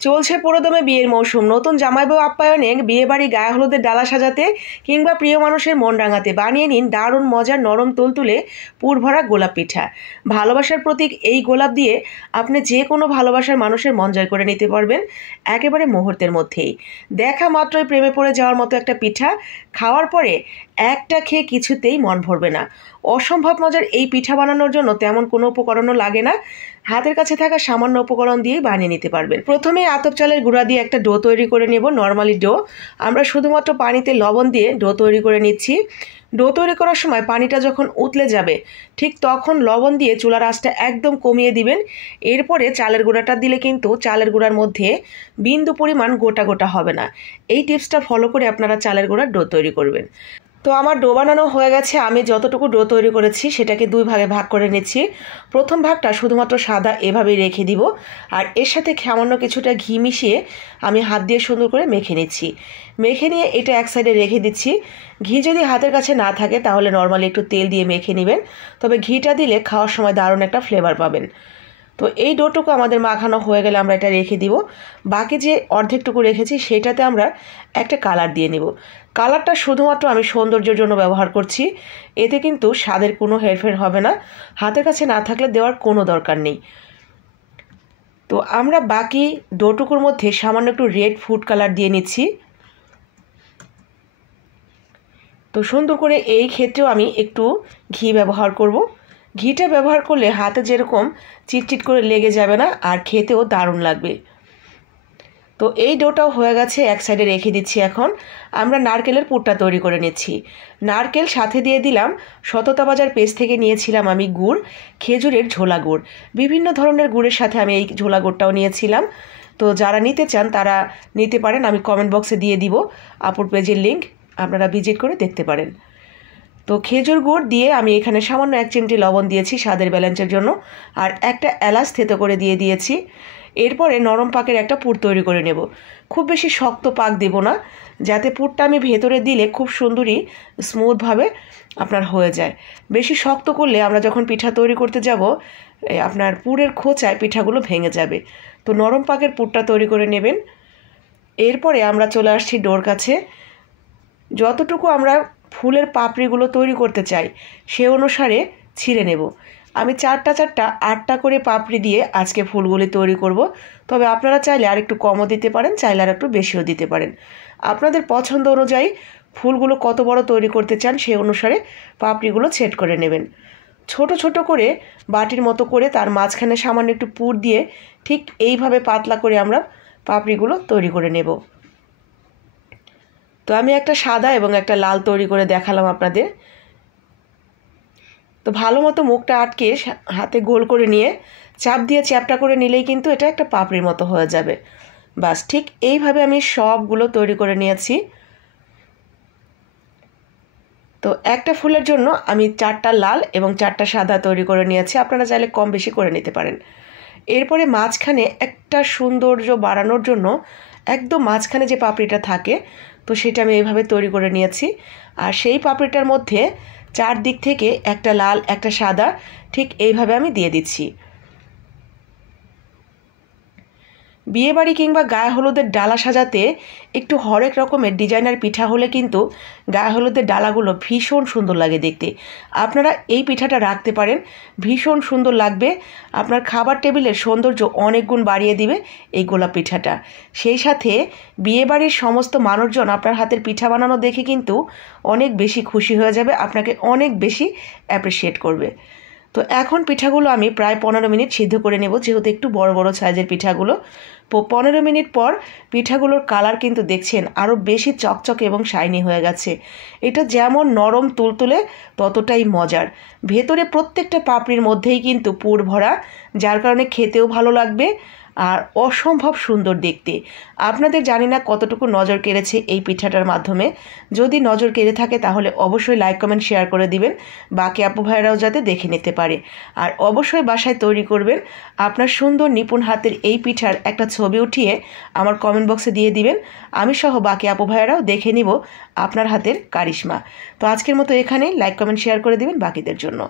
চলছে পুরোদমে বিয়ের মৌসুম। নতুন জামাই বউ আপ্যায়নে, বিয়ে বাড়ি, গায়ে হলুদের ডালা সাজাতে কিংবা প্রিয় মানুষের মন রাঙাতে বানিয়ে নিন দারুণ মজার নরম তুলতুলে পুরভরা গোলাপ পিঠা। ভালোবাসার প্রতীক এই গোলাপ দিয়ে আপনি যে কোনো ভালোবাসার মানুষের মন জয় করে নিতে পারবেন একেবারে মুহূর্তের মধ্যেই। দেখা মাত্রই প্রেমে পড়ে যাওয়ার মতো একটা পিঠা, খাওয়ার পরে একটা খেয়ে কিছুতেই মন ভরবে না। অসম্ভব মজার এই পিঠা বানানোর জন্য তেমন কোনো উপকরণও লাগে না, হাতের কাছে থাকা সামান্য উপকরণ দিয়েই বানিয়ে নিতে পারবেন। প্রথমে আতপ চালের গুঁড়া দিয়ে একটা ডো তৈরি করে নেব। নর্মালি ডো আমরা শুধুমাত্র পানিতে লবণ দিয়ে ডো তৈরি করে নিচ্ছি। ডো তৈরি করার সময় পানিটা যখন উতলে যাবে ঠিক তখন লবণ দিয়ে চুলার আঁচটা একদম কমিয়ে দিবেন। এরপরে চালের গুঁড়াটা দিলে কিন্তু চালের গুঁড়ার মধ্যে বিন্দু পরিমাণ গোটা গোটা হবে না। এই টিপসটা ফলো করে আপনারা চালের গুঁড়ার ডো তৈরি করবেন। তো আমার ডো বানানো হয়ে গেছে। আমি যতটুকু ডো তৈরি করেছি সেটাকে দুই ভাগে ভাগ করে নিচ্ছি। প্রথম ভাগটা শুধুমাত্র সাদা এভাবেই রেখে দিব, আর এর সাথে সামান্য কিছুটা ঘি মিশিয়ে আমি হাত দিয়ে সুন্দর করে মেখে নিচ্ছি। মেখে নিয়ে এটা এক সাইডে রেখে দিচ্ছি। ঘি যদি হাতের কাছে না থাকে তাহলে নর্মালি একটু তেল দিয়ে মেখে নেবেন, তবে ঘিটা দিলে খাওয়ার সময় দারুণ একটা ফ্লেভার পাবেন। তো এই ডোটুকু আমাদের মাখানো হয়ে গেলে আমরা এটা রেখে দিব। বাকি যে অর্ধেকটুকু রেখেছি সেটাতে আমরা একটা কালার দিয়ে নিব। কালারটা শুধুমাত্র আমি সৌন্দর্যের জন্য ব্যবহার করছি, এতে কিন্তু স্বাদের কোনো হেরফের হবে না। হাতের কাছে না থাকলে দেওয়ার কোনো দরকার নেই। তো আমরা বাকি ডোটুকুর মধ্যে সামান্য একটু রেড ফুড কালার দিয়ে নিচ্ছি। তো সুন্দর করে এই ক্ষেত্রেও আমি একটু ঘি ব্যবহার করব। ঘিটা ব্যবহার করলে হাতে যেরকম চিটচিট করে লেগে যাবে না, আর খেতেও দারুণ লাগবে। তো এই ডোটাও হয়ে গেছে, এক সাইডে রেখে দিচ্ছি। এখন আমরা নারকেলের পুরটা তৈরি করে নিচ্ছি। নারকেল সাথে দিয়ে দিলাম সততা বাজার পেস্ট থেকে নিয়েছিলাম আমি গুড়, খেজুরের ঝোলা গুড়। বিভিন্ন ধরনের গুড়ের সাথে আমি এই ঝোলা গুড়টাও নিয়েছিলাম। তো যারা নিতে চান তারা নিতে পারেন, আমি কমেন্ট বক্সে দিয়ে দিব আপুর পেজের লিঙ্ক, আপনারা ভিজিট করে দেখতে পারেন। তো খেজুর গুড় দিয়ে আমি এখানে সামান্য 1 চিমটি লবণ দিয়েছি স্বাদের ব্যালেন্সের জন্য, আর একটা এলাচ থেতো করে দিয়ে দিয়েছি। এরপরে নরম পাকের একটা পুর তৈরি করে নেব। খুব বেশি শক্ত পাক দেব না, যাতে পুরটা আমি ভেতরে দিলে খুব সুন্দরই স্মুথভাবে আপনার হয়ে যায়। বেশি শক্ত করলে আমরা যখন পিঠা তৈরি করতে যাব আপনার পুরের খোঁচায় পিঠাগুলো ভেঙে যাবে। তো নরম পাকের পুরটা তৈরি করে নেবেন। এরপরে আমরা চলে আসছি ডোর কাছে। যতটুকু আমরা ফুলের পাপড়িগুলো তৈরি করতে চাই সে অনুসারে ছিঁড়ে নেব। আমি 8টা করে পাপড়ি দিয়ে আজকে ফুলগুলি তৈরি করব, তবে আপনারা চাইলে আর একটু কমও দিতে পারেন, চাইলে আর একটু বেশিও দিতে পারেন। আপনাদের পছন্দ অনুযায়ী ফুলগুলো কত বড় তৈরি করতে চান সেই অনুসারে পাপড়িগুলো সেট করে নেবেন। ছোট ছোট করে বাটির মতো করে তার মাঝখানে সামান্য একটু পুর দিয়ে ঠিক এইভাবে পাতলা করে আমরা পাপড়িগুলো তৈরি করে নেব। তো আমি একটা সাদা এবং একটা লাল তৈরি করে দেখালাম আপনাদের। তো ভালো মতো মুখটা আটকে হাতে গোল করে নিয়ে চাপ দিয়ে চ্যাপটা করে নিলেই কিন্তু এটা একটা পাপড়ির মতো হয়ে যাবে। বাস ঠিক এইভাবে আমি সবগুলো তৈরি করে নিয়েছি। তো একটা ফুলের জন্য আমি 4টা লাল এবং 4টা সাদা তৈরি করে নিয়েছি, আপনারা চাইলে কম বেশি করে নিতে পারেন। এরপরে মাঝখানে একটা সৌন্দর্য বাড়ানোর জন্য একদম মাঝখানে যে পাপড়িটা থাকে তো সেটা আমি এইভাবে তৈরি করে নিয়েছি, আর সেই পাপড়িটার মধ্যে 4 দিক থেকে একটা লাল একটা সাদা ঠিক এইভাবে আমি দিয়ে দিচ্ছি। বিয়েবাড়ি কিংবা গায়ে হলুদের ডালা সাজাতে একটু হরেক রকমের ডিজাইনার পিঠা হলে কিন্তু গায়ে হলুদের ডালাগুলো ভীষণ সুন্দর লাগে দেখতে। আপনারা এই পিঠাটা রাখতে পারেন, ভীষণ সুন্দর লাগবে। আপনার খাবার টেবিলের সৌন্দর্য অনেক গুণ বাড়িয়ে দিবে এই গোলাপ পিঠাটা। সেই সাথে বিয়েবাড়ির সমস্ত মানুষজন আপনার হাতের পিঠা বানানো দেখে কিন্তু অনেক বেশি খুশি হয়ে যাবে, আপনাকে অনেক বেশি অ্যাপ্রিসিয়েট করবে। তো এখন পিঠাগুলো আমি প্রায় 15 মিনিট সিদ্ধ করে নেব, যেহেতু একটু বড় বড় সাইজের পিঠাগুলো। 15 মিনিট পর পিঠাগুলোর কালার কিন্তু দেখছেন আরও বেশি চকচকে এবং শাইনি হয়ে গেছে। এটা যেমন নরম তুলতুলে ততটাই মজার। ভেতরে প্রত্যেকটা পাপড়ির মধ্যেই কিন্তু পুর ভরা, যার কারণে খেতেও ভালো লাগবে আর অসম্ভব সুন্দর দেখতে। আপনাদের জানি না কতটুকু নজর কেড়েছে এই পিঠাটার মাধ্যমে। যদি নজর কেড়ে থাকে তাহলে অবশ্যই লাইক কমেন্ট শেয়ার করে দিবেন, বাকি আপু ভাইরাও যাতে দেখে নিতে পারে। আর অবশ্যই বাসায় তৈরি করবেন। আপনার সুন্দর নিপুণ হাতের এই পিঠার একটা ছবি উঠিয়ে আমার কমেন্ট বক্সে দিয়ে দিবেন, আমি সহ বাকি আপু ভাইরাও দেখে নিব আপনার হাতের কারিশমা। তো আজকের মতো এখানেই, লাইক কমেন্ট শেয়ার করে দিবেন বাকিদের জন্য।